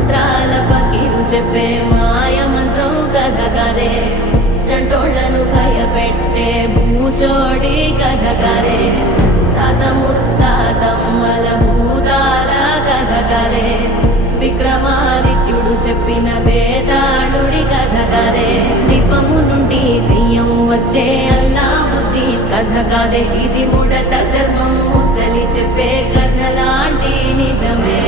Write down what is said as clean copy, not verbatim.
మంత్రాల పకీరు చెప్పే మాయ మంత్రం కథ కదే చంటోళ్లను భయపెట్టే భూచోడి కథ కదే తాత ముత్తాతమ్మల భూతాల కథ కదే విక్రమాదిత్యుడు చెప్పిన వేదాళుడి కథ కదే దీపము నుండి దెయ్యం వచ్చే అల్లావుద్దీన్ కథ కదే ఇది ముడత చర్మం ముసలి చెప్పే కథ లాంటి నిజమే